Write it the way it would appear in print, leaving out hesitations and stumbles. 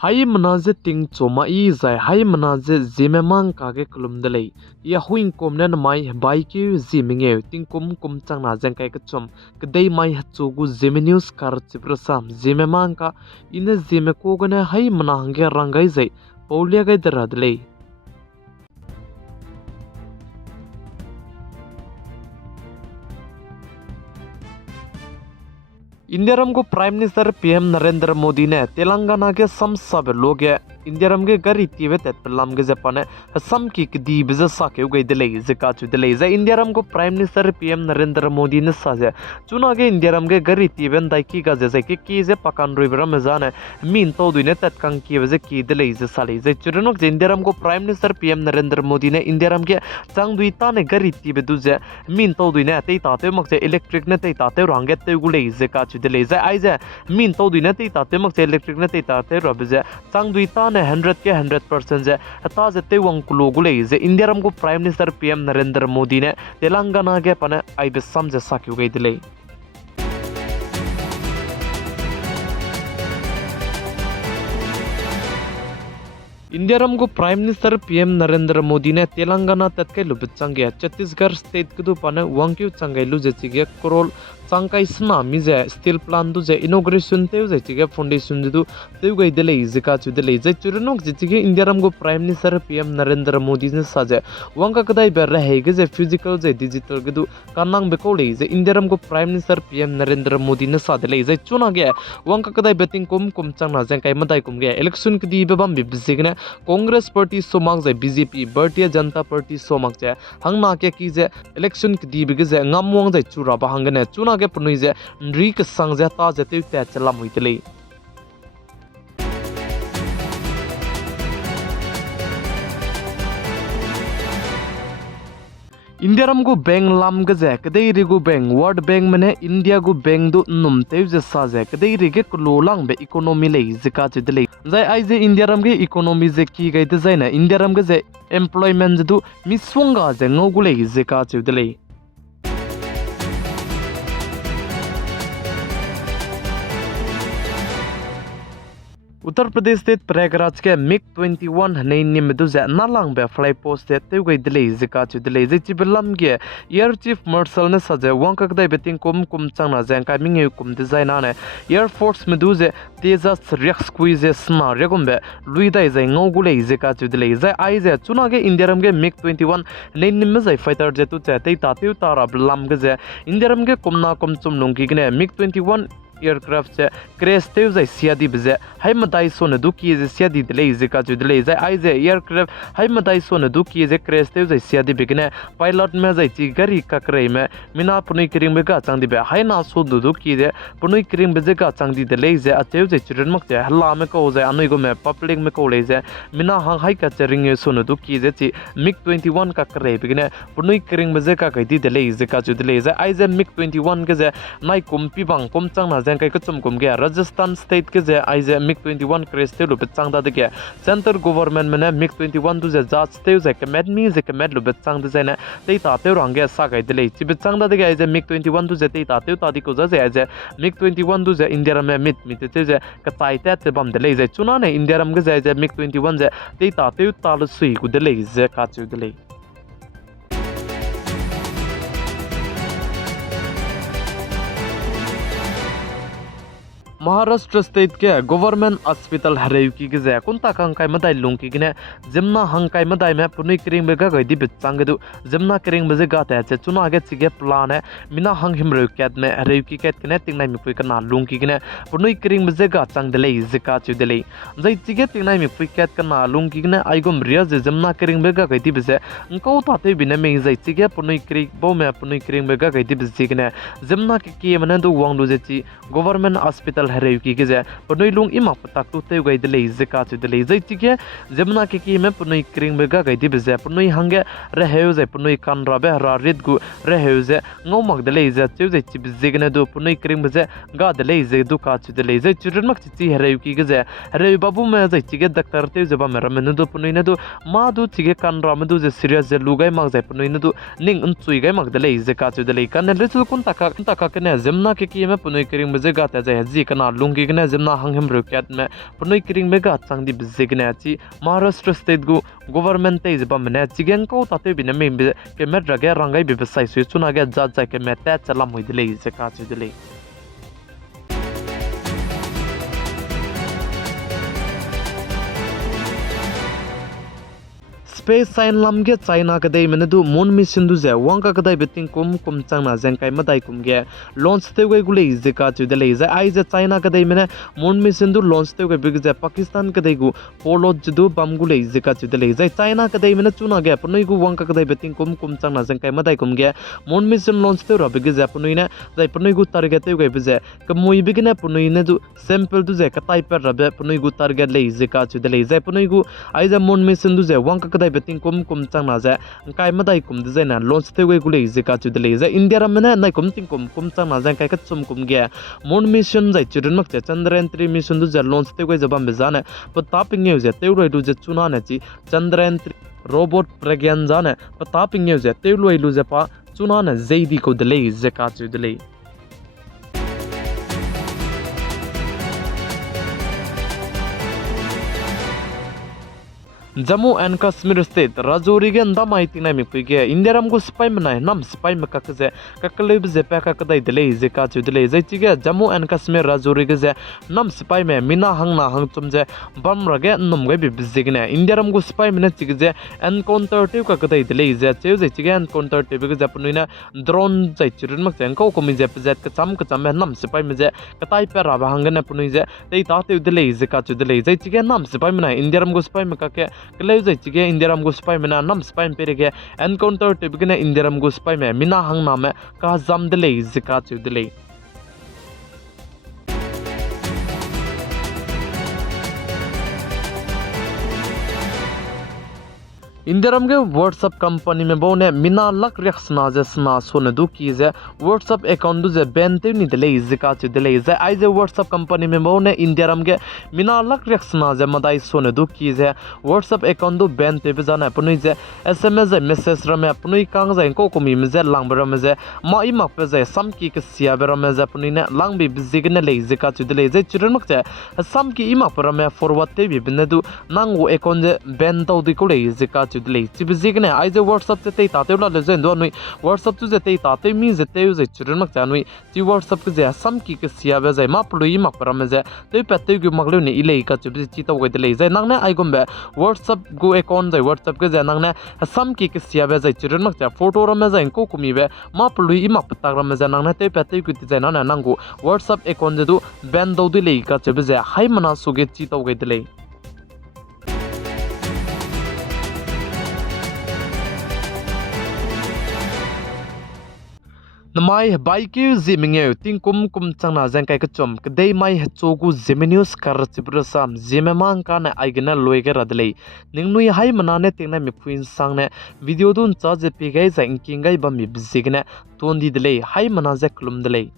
Hai manaze ting choma I zai hai manaze zeme mang ka ke klum delay ya huing kom nen mai bai ki zimenge ting kum chang na jang kai ka chom kedai mai hachu gu zeme news kar chiprasam zeme mang ka ine zeme ko gane hai mana hange rangai zai paulia gai dara delay India को prime minister PM Narendra Modi ने तेलंगाना के सम सब लोग India के गरी तीवे तेतपलम के Japan सम की दी बिज साके गई दिले जिका चु दिले जा इंडिया को prime minister PM Narendra Modi ने साजे चुना के इंडिया के गरी तीवे दाइकी का जैसे कि जे पकान रुइबरा में जाने मीन तो दुने तत्कंग की वजह की दिले जे साले जे चुरनक जे इंडिया को prime minister PM Narendra Modi ने इंडिया के चांग दुइता ने गरी तीवे दुजे मीन तो दुने तै ताते मक जे इलेक्ट्रिक ने तै ताते रंगे तै गुले जिका चु दिले जा आइजे मीन तो दुने तै ताते मक जे इलेक्ट्रिक ने तै ताते रबजे चांग दुइता ने 100% जे हता जे ते वंग कुलो गुले जे इंडिया को prime minister PM Narendra Modi ने तेलंगाना के पने आइबे समझे साक्यु गई दिले इंडिया को prime minister PM Narendra Modi ने तेलंगाना तत्के लुबचंगे छत्तीसगढ़ स्टेट कदु पने वंक्यु चंगे लुजेचिगे करोल चांकाई सना मिजे स्टील प्लांट दुजे इनॉग्रेशन ते जेचिगे फाउंडेशन दु ते गई दिले जिका चु दिले जे चुरनोक जेचिगे इंडिया को prime minister PM Narendra Modi ने साजे वंका कदाई बे रहे जे फिजिकल जे डिजिटल गदु कानांग बेकोले जे इंडिया को prime minister PM Narendra Modi ने सादले जे चुना गे वंका कदाई बेटिंग कुम चांगना जेंकाई मदाई कुम गे इलेक्शन कदी बेबम बिबजिगने कांग्रेस पार्टी सोमाग जे बीजेपी भारतीय जनता पार्टी सोमाग जे हंगना के की जे इलेक्शन कदी बिगे जे ngamwang जे चुरा बहंगने चुना के पुनुई जे नृक संग जे ता जे ते चला मुइतले इंडिया को बैंक लाम गजे कदई रिगु बैंक वर्ल्ड बैंक मने इंडिया को बैंक दु नुमते जे साजे कदई रिगे लोलांग बे इकोनॉमी ले जिका चिदले जाय आइजे इंडिया के इकोनॉमी जे की गई ते जायना इंडिया के जे एम्प्लॉयमेंट दु मिसवंगा जे ngogule जिका चिदले उत्तर प्रदेश स्टेट प्रयागराज के मिग 21 नई निम दुजे नालांग बे फ्लाई पोस्ट ते गई दिले जिका चु दिले जे चिबलम के एयर चीफ मार्शल ने सजे वंक कदai बेटिंग कुम चांगना जें का मिंगे कुम डिजाइन ने एयर फोर्स में दुजे तेजस रिक्स क्विज स्ना रेगुम बे लुइदाई जे ngogule जिका चु दिले जे आई जे चुना के इंडिया के मिग 21 नई निम जे फाइटर जे तु ते ताते तारा बलम के जे इंडिया के कुमना कुम चुम लुंगी ने मिग 21 एयरक्राफ्ट से क्रेश ते जे सियादी बजे हाय मदाई सोन दु की जे सियादी दिले जिका जु दिले जे आई जे एयरक्राफ्ट हाय मदाई सोन दु की जे क्रेश ते जे सियादी बिगने पायलट में जे ची गरी ककरे में मिना पुनी क्रिंग बेगा चांदी बे हाय ना सो दु की जे पुनी क्रिंग बेजे का चांदी दिले जे अते जे चिरन मक जे हल्ला में को जे अनई गो में पब्लिक में को ले जे मिना हां हाय का चरिंग सोन दु की जे ची मिग 21 का करे बिगने पुनी क्रिंग बेजे का कई दिले जिका जु दिले जे आई जे मिग 21 के जे नाइ कुम पिबांग कुम चांगना जेंकाई कचम कुम गे राजस्थान स्टेट के जे आई जे मिग 21 क्रेस ते लुबे चांगदा दे गे सेंटर गवर्नमेंट में मिग 21 दु जे जाज ते जे कमेड मी जे कमेड लुबे चांग दे जेने ते ताते रंगे सागाई दिले चिबे चांगदा दे गे आई जे मिग 21 दु जे ते ताते तादी को जे आई जे मिग 21 दु जे इंडिया में मिट ते जे कताई ते बम दिले जे चुना ने इंडिया में जे आई जे मिग 21 जे ते ताते ताल सुई गु दिले जे काचु दिले महाराष्ट्र स्टेट के गवर्नमेंट हॉस्पिटल हरेयुकी के जे कुंता कंकाई मदाई लुंकी गने जिमना हंकाई मदाई में पुनी क्रिंग बेगा गई दिबे चांगदु जिमना क्रिंग बेजे गाते जे चुना आगे चिगे प्लान है मिना हंग हिमरु कैद में हरेयुकी कैद कने तिंगनाई मिकुई कना लुंकी गने पुनी क्रिंग बेजे गा चांग दिले जिका चु दिले जै चिगे तिंगनाई मिकुई कैद कना लुंकी गने आइगुम रिया जे जिमना क्रिंग बेगा गई दिबे जे अंको ताते बिने में जै चिगे पुनी क्रिंग बो में पुनी क्रिंग बेगा गई दिबे जिगने जिमना के मने दु वांग दु जे ची गवर्नमेंट हॉस्पिटल हरेयुकी के जे पुनई लुंग इमा पताक तु ते गई दिले जिका चु दिले जै चिगे जमना के में पुनई क्रिंग बेगा गई दिबे जे पुनई हंगे रहेउ जे पुनई कान राबे रा रिद गु रहेउ जे ngomag दिले जे चु जे चिब जिगने दु पुनई क्रिंग बेजे गा दिले जे दु का चु दिले जे चुरन मक ची हरेयुकी के जे हरे बाबू में जे चिगे डॉक्टर ते जे बा मेरा में दु पुनई ने दु मा दु चिगे कान रा में दु जे सीरियस जे लुगाई मग जे पुनई ने दु निंग उन चुई गई मग दिले जे का चु दिले कान ले चु कुन तका के ने जमना के में पुनई क्रिंग बेजे गाते जे जी कना na lungi gna jimna hanghim roket me punoi kiring mega changdi bizigna chi Maharashtra state gu government te jiba mena chigen ko tate bina me ke me drage rangai bi besai su chuna ge ja ja ke me ta chalam hoidile je ka chudile space sign lamge China kadai menadu moon mission du je wangka kadai beting kum changna jengkai madai kumge launch te goi gule izeka chudele je ai je China kadai mena moon mission du launch te goi big je Pakistan kadai gu polo judu bam gule izeka chudele je China kadai mena chuna ge punoi gu wangka kadai beting kum changna jengkai madai kumge moon mission launch te ro big je punoi na jai punoi gu target te goi bije kemoi bigine punoi ne du sample du je katai per rabe punoi gu target le izeka chudele je punoi gu ai je moon mission du je wangka kadai beting kum changna je kai madai kum de na launch te goi gule je ka chu de le je India ram na nai kum ting kum changna je kai ka chum kum ge moon mission jai chirun mak che Chandrayaan 3 mission du je launch te goi jabam be jane pataping ne je te roi du je chuna na chi Chandrayaan 3 robot pragyan jane pataping ne je te loi lu je pa chuna na zeidi ko de le je ka chu de le Jammu and Kashmir state Rajouri gen damai tina mi pige Indiaram go spy manai nam spy makakze kakalib ze paka kadai dele ze ka chu dele ze chige Jammu and Kashmir Rajouri ge ze nam spy me mina hang na hang chumje bam rage num ge bi bizigne Indiaram go spy mena chige ze encounter te ka kadai dele ze che ze chige encounter te ge ze punuina drone zai chirun mak chen ko komi ze pzet ka cham nam spy me ze katai per ra hang na punui ze te ta te dele ze ka chu dele ze chige nam spy mena Indiaram go spy makake Kelai zai chige Indiaram go spy mena nam spy perige encounter te bigene Indiaram go spy me mina hang na me ka zam dele zika chu dele Indiaram ge WhatsApp company में बोने मिना luck रिक्सना जे सना सोने दु की जे WhatsApp account दु जे ban ते नि दले जिका च दले जे आई जे WhatsApp company में बोने Indiaram ge मिना लक रिक्सना जे मदाई सोने दु की जे WhatsApp account दु ban ते बजाना पुनि जे SMS जे message रमे पुनि कांग जे को कोमी में जे लांग बरम जे मा इ मक पे जे सम की के सिया बरम जे पुनि ने लांग बि बिजिगने ले जिका च दले जे चिरन मक जे सम की इ मक परमे forward ते बि बिने दु नांगो account जे ban तो दि को ले जिका ले चिबिजिगने आई जे WhatsApp से तेई ताते उला लेजें दो नुई WhatsApp से तेई ताते मी जे तेई जे चिरन मक जानुई ची WhatsApp के जे सम की के सिया बे जे मा प्लुई मक परम जे तेई पत्ते गु मगले ने इले का चिबि ची तो गय दले जे नंगने आई गुम बे WhatsApp गु अकाउंट जे WhatsApp के जे नंगने सम की के सिया बे जे चिरन मक जा फोटो रम जे को कुमी बे मा प्लुई मक पता रम जे नंगने तेई पत्ते गु जे ना नंगु WhatsApp अकाउंट जे दु बैन दो दिले का चिबि जे हाई मना सुगे ची तो गय दले Namai baiki Zeme ting kum changna jang kai ka chom kadai mai chogu Zeme news kar chibrasam Zeme mang ka na aigna loige radlei ningnui hai manane tingna mi phuin sangne video dun cha je pe gai jang kingai ba mi bzigne tondi dlei hai mana je klum dlei